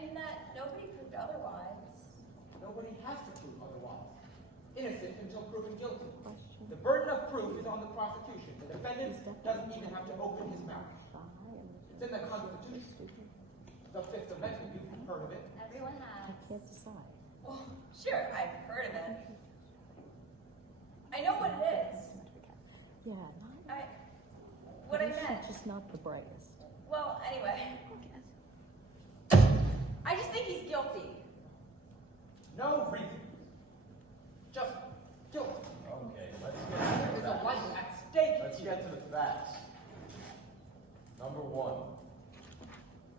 mean that nobody proved otherwise. Nobody has to prove otherwise. Innocent until proven guilty. The burden of proof is on the prosecution. The defendant doesn't even have to open his mouth. It's in the Constitution. The Fifth Amendment, you've heard of it. Everyone has. I can't decide. Well, sure, I've heard of it. I know what it is. Yeah, What I she's meant. just not the brightest. Well, anyway. I just think he's guilty. No reason. Just guilty. Okay, There's a life at stake. let's get to the facts. Number one,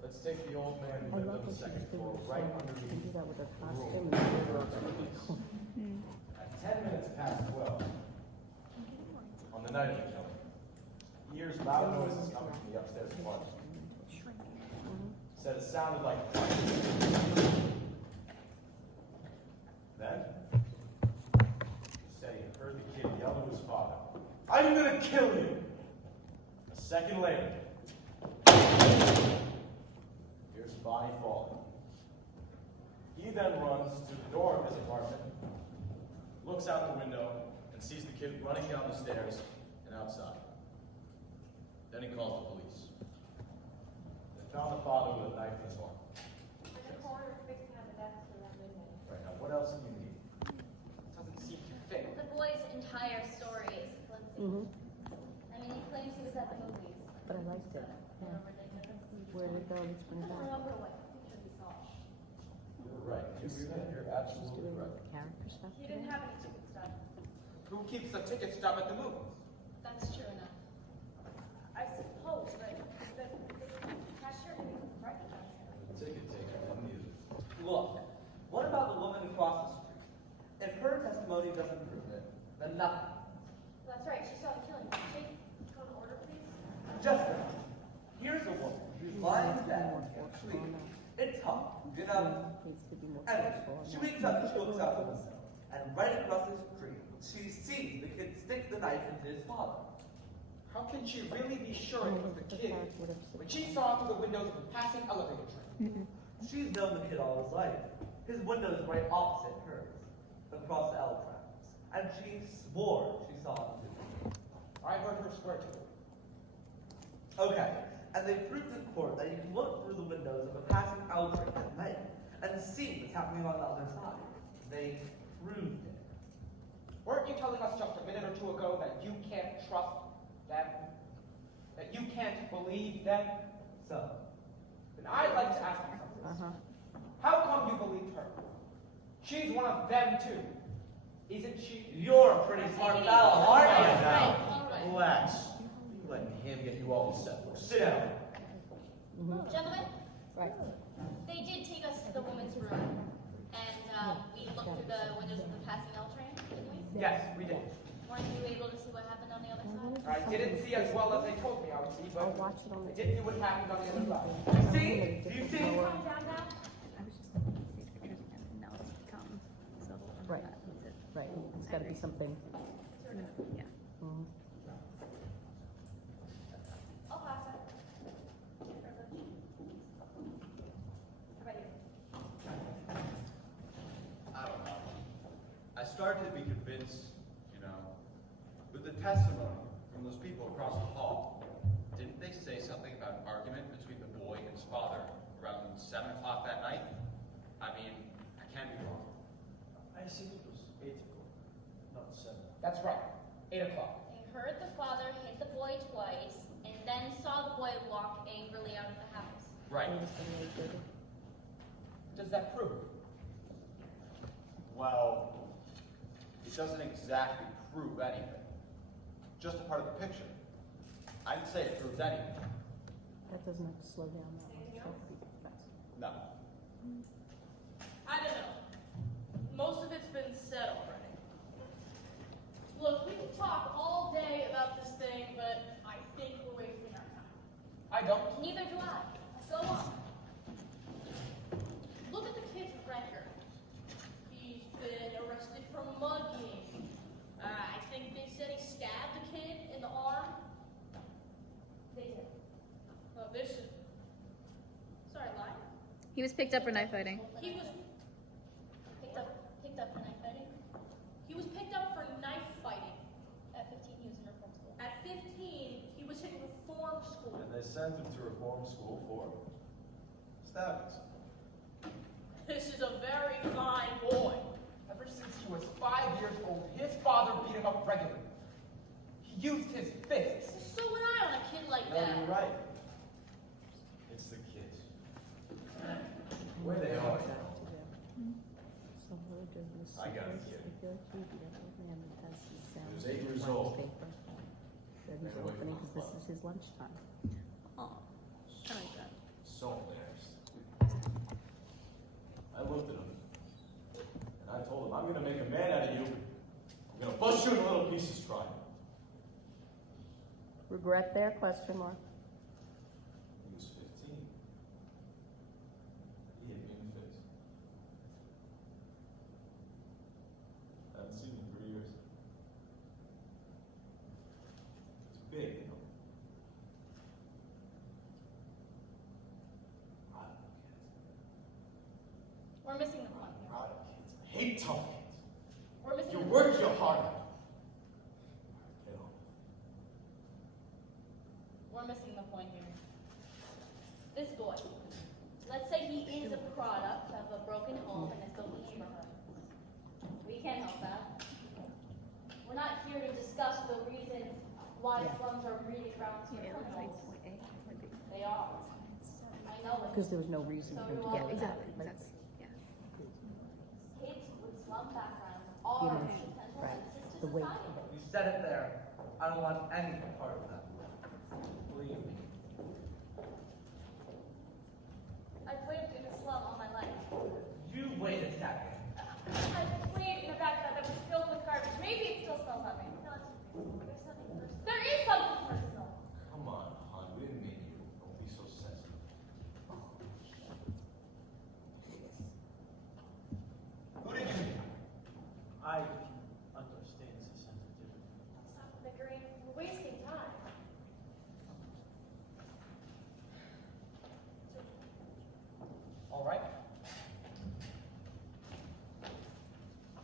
let's take the old man I who lived love on the that second she's floor, doing right so much. She can do underneath that with her the costume. room. At 10 minutes past 12, on the night of the killing, he hears loud noises coming from the upstairs apartment. Said it sounded like fighting. Then, he said he heard the kid yell to his father, "I'm gonna kill you!" A second later, here's a body falling. He then runs to the door of his apartment, looks out the window, and sees the kid running down the stairs and outside. Then he calls the police. They found the father with a knife in his arm. In the corner, fixing on the desk for that window. Right, now what else do you need? Doesn't seem to fit. The boy's entire story is flimsy. I mean, he claims he was at the movies. But I liked it. Yeah. Where did it go? Let's bring I it don't back. remember what picture he saw. You're right. You're She's absolutely doing right. the character stuff He today. didn't have any ticket stub. Who keeps the ticket stub at the movies? That's true enough. I suppose, but the cashier didn't recognize him. Ticket taker, didn't use it. Look, what about the woman across the street? If her testimony doesn't prove it, then nothing. That's right, she saw the killing. She go to order, please. Jessica, here's a woman who's lying in bed and can't sleep. It's hot, you know. Needs to be more Anyway, forceful. she wakes up and she looks out the window. And right across the street, she sees the kid stick the knife into his father. How can she really be sure it was the kid when she saw through the windows of a passing elevator train? She's known the kid all his life. His window is right opposite hers, across the L tracks. And she swore she saw him too. I heard her swear to it. Okay, and they proved in court that you can look through the windows of a passing L train at night and see what's happening on the other side. They proved it. Weren't you telling us just a minute or two ago that you can't trust them? That you can't believe them? So, Then I'd like to ask you something. Uh-huh. How come you believed her? She's one of them too. Isn't she? you're a pretty smart fellow, aren't All you? right, now, All right. relax. You letting him get you all upset for. Sit down. Gentlemen, Right. they did take us to the woman's room, and we looked through the windows of the passing L train, didn't we? Yes, we did. Weren't you able to see what happened on the other side? I didn't see as well as they told me I would see, I'll but watch it on I the. did see what happened on the other side. You see? Do you see? Calm down now. Right. Right. It's got to be something. Mhm. I'll pass it. How about you? I don't know. I started to be convinced, with the testimony from those people across the hall. Didn't they say something about an argument between the boy and his father around 7 o'clock that night? I mean, I can't be wrong. I think it was 8 o'clock, not 7. That's right. 8 o'clock. They heard the father hit the boy twice, and then saw the boy walk angrily out of the house. Right. What does that prove? Well, it doesn't exactly prove anything. Just a part of the picture. I'd say it proves anything. That doesn't have to slow down that much. Anything That else? could be fast. No. I don't know. Most of it's been said already. Look, we can talk all day about this thing, but I think we're wasting our time. I don't. Neither do I. Go on. Look at the kid's record. He's been arrested for mugging. I think they said he stabbed a kid in the arm. They did. Well, this is... Sorry, liar. He was picked up for knife fighting. He was Picked up for knife fighting. he was picked up for knife fighting. At 15, he was in reform school. At 15, he was in reform school. And they sent him to reform school for stabbings. This is a very fine boy. Ever since he was 5 years old, his father beat him up regularly. He used his fists. So would I on a kid like No, that. you're right. It's the kids. Where they are. So we're doing this. I got it, kid. I feel like he beat up old man because he sounds. He was 8 years old. Paper. Said he's Ran away opening from because his this is his lunchtime. Oh, I like that. So embarrassed. I looked at him, and I told him, I'm gonna make a man out of you. I'm gonna bust you in little pieces, try. Regret there, question mark. He was 15. He hit me in the face. I haven't seen him in 3 years. It's big, you know. I don't know kids. We're missing the point here. Proud of kids. I hate tough kids. We're missing You the work your heart out. Get on. We're missing the point here. This boy, let's say he is a product of a broken home in a filthy neighborhood. We can't help that. We're not here to discuss the reasons why slums are breeding grounds for criminals. They are. I know it. Because there was no reason for him to Yeah, get exactly, that. exactly. Yeah. Kids with slum backgrounds are know, potential right. menaces The to weight society. of it. You said it there. I don't want any part of that. Believe me. I've lived in a slum all my life. You wait a second. I've played in a backyard that was filled with garbage. Maybe it still smells that way. No, there's something personal. There is something personal. Come on, hon. We didn't mean you. Don't be so sensitive. Who did you meet? I understand the sensitivity. Let's stop bickering. We're wasting time. All right.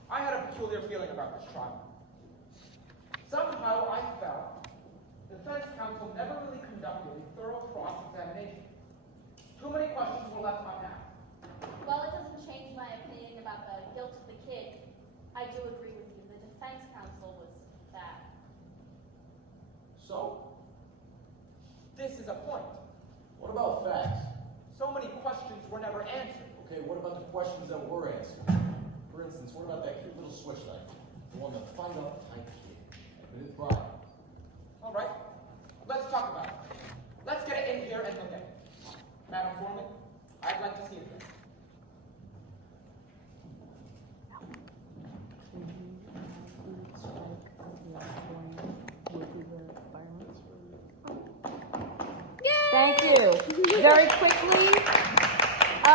I had a peculiar feeling about this trial. Somehow I felt the defense counsel never really conducted a thorough cross-examination. Too many questions were left unasked. While it doesn't change my opinion about the guilt of the kid, I do agree with you. The defense counsel was bad. So, This is a point. what about facts? So many questions were never answered. Okay, what about the questions that were answered? For instance, what about that cute little switch knife? The one that fight up type kid. But it's fine. All right, let's talk about it. Let's get it in here and look at it. Madam Foreman, I'd like to see it. Thank you. Very quickly,